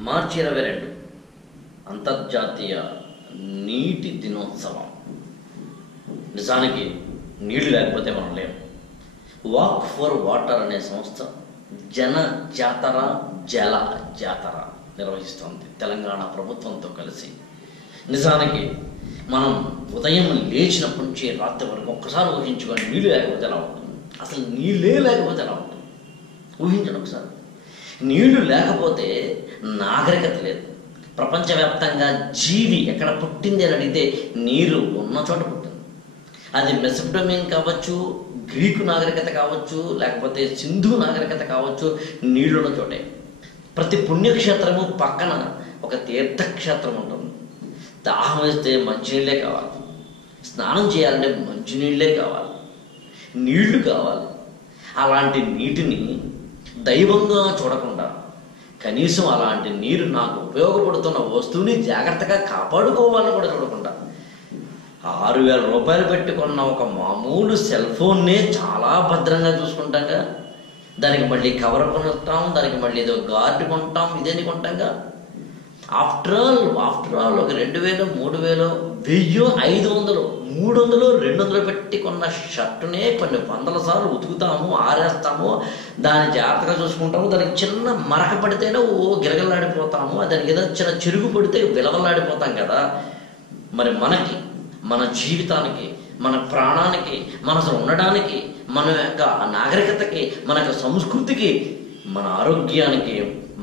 మార్చి 22 అంతర్జాతీయ నీటి దినోత్సవం. నిజానికి నీళ్లు లేకపోతే మనం లేము. వాక్ ఫర్ వాటర్ అనే సంస్థ జన జాతర జల జాతర నిర్వహిస్తోంది తెలంగాణ ప్రభుత్వంతో కలిసి. నిజానికి మనం ఉదయం లేచినప్పటి నుంచి రాత్రి వరకు ఒక్కసారి ఊహించుకొని నీళ్ళు లేకపోతే ఎలా ఉంటుంది, అసలు నీళ్ళే లేకపోతే ఎలా ఉంటుంది ఊహించండి ఒకసారి. నీళ్లు లేకపోతే నాగరికత లేదు. ప్రపంచవ్యాప్తంగా జీవి ఎక్కడ పుట్టింది అని అడిగితే నీరు ఉన్న చోట పుట్టింది. అది మెసొపొటేమియన్ కావచ్చు, గ్రీకు నాగరికత కావచ్చు, లేకపోతే సింధు నాగరికత కావచ్చు, నీళ్ళున్న చోటే. ప్రతి పుణ్యక్షేత్రము పక్కన ఒక తీర్థక్షేత్రం ఉంటుంది. దాహం వేస్తే మంచినీళ్ళే కావాలి, స్నానం చేయాలంటే మంచినీళ్ళే కావాలి, నీళ్లు కావాలి. అలాంటి నీటిని దైవంగా చూడకుండా కనీసం అలాంటి నీరు నాకు ఉపయోగపడుతున్న వస్తువుని జాగ్రత్తగా కాపాడుకోవాలని కూడా చూడకుండా 6,000 రూపాయలు పెట్టుకున్న ఒక మామూలు సెల్ ఫోన్నే చాలా భద్రంగా చూసుకుంటాంగా, దానికి మళ్ళీ కవర్ కొనుక్కుంటాం, దానికి మళ్ళీ ఏదో గార్డు కొంటాం, ఇదేని కొంటాంగా. ఆఫ్టర్ ఆల్ ఒక 2,000, 3,000, 1,000, 500, 300, 200 పెట్టి కొన్న షర్టునే కొన్ని వందల సార్లు ఉతుకుతాము, ఆరేస్తాము, దాన్ని జాగ్రత్తగా చూసుకుంటాము. దానికి చిన్న మరక పడితేనే గిరగలాడిపోతాము, దానికి ఏదో చిన్న చిరుగు పడితే విలవలాడిపోతాం కదా. మరి మనకి, మన జీవితానికి, మన ప్రాణానికి, మన అసలు ఉండడానికి, మన యొక్క నాగరికతకి, మన యొక్క సంస్కృతికి, మన ఆరోగ్యానికి,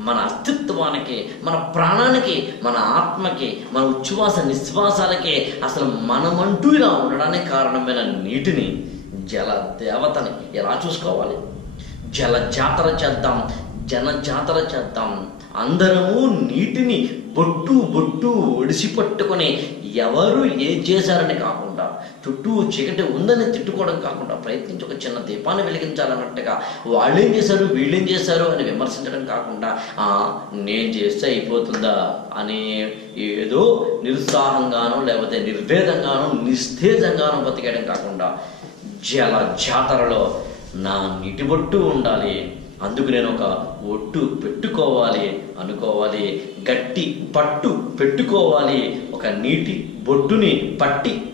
మన అస్తిత్వానికి, మన ప్రాణానికి, మన ఆత్మకి, మన ఉచ్ఛ్వాస నిశ్వాసాలకి, అసలు మనమంటూ ఇలా ఉండడానికి కారణమైన నీటిని, జల దేవతని ఎలా చూసుకోవాలి? జల జాతర చేద్దాం, జన జాతర చేద్దాం. అందరము నీటిని బొట్టు బొట్టు ఒడిసి పట్టుకొని ఎవరు ఏం చేశారని కాకుండా, చుట్టూ చీకటి ఉందని తిట్టుకోవడం కాకుండా ప్రయత్నించి ఒక చిన్న దీపాన్ని వెలిగించాలన్నట్టుగా వాళ్ళేం చేశారు వీళ్ళేం చేశారు అని విమర్శించడం కాకుండా నేను చేస్తే అయిపోతుందా అని ఏదో నిరుత్సాహంగానో లేకపోతే నిర్వేదంగానో నిస్తేజంగానో బతికేయడం కాకుండా జల జాతరలో నా నీటి బొట్టు ఉండాలి, అందుకు నేను ఒక ఒట్టు పెట్టుకోవాలి అనుకోవాలి, గట్టి పట్టు పెట్టుకోవాలి, ఒక నీటి బొట్టుని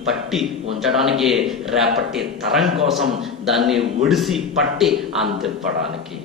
పట్టి ఉంచడానికి, రేపటి తరం కోసం దాన్ని ఒడిసి పట్టి అందింపడానికి.